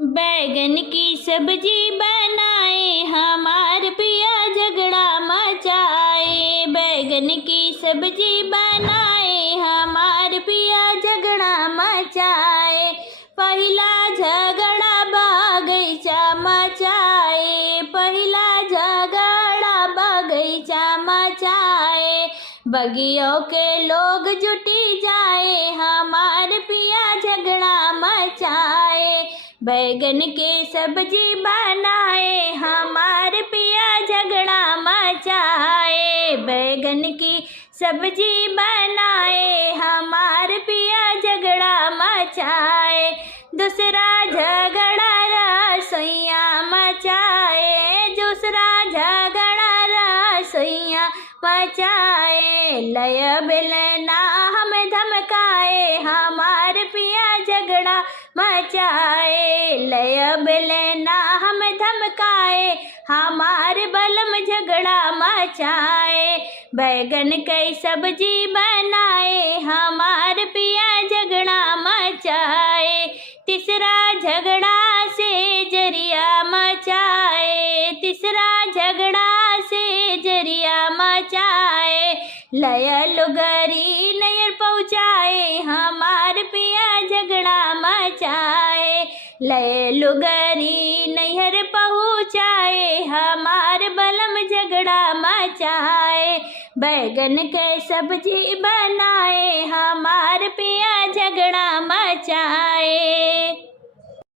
बैगन की सब्जी बनाए हमार पिया झगड़ा मचाए। बैगन की सब्जी बनाए हमार पिया झगड़ा मचाए। पहिला झगड़ा बगीचा मचाए। पहिला झगड़ा बगीचा मचाए। बगियों के लोग जुटी जाए हमार पिया झगड़ा मचाए। बैगन के सब्जी बनाए हमार पिया झगड़ा मचाए। बैगन की सब्जी बनाए हमार पिया झगड़ा मचाए। दूसरा झगड़ा रसोइया मचाए। दूसरा झगड़ा रसोइया मचाए। लय बेलना हम धमकाए हमार पिया झगड़ा मचाए। लय बेलना हम धमकाए हमार बलम झगड़ा मचाए। बैगन की सब्जी बनाए हमार पिया झगड़ा मचाए। तीसरा झगड़ा से जरिया मचाए। तीसरा झगड़ा से जरिया मचाए। लय लुगरी नैयर पहुँचाए हमार पिया झगड़ा मचाए। लय लुगरी नैहर पहुँचाए हमार बलम झगड़ा मचाए। बैगन के सब्जी बनाए हमार पिया झगड़ा मचाए।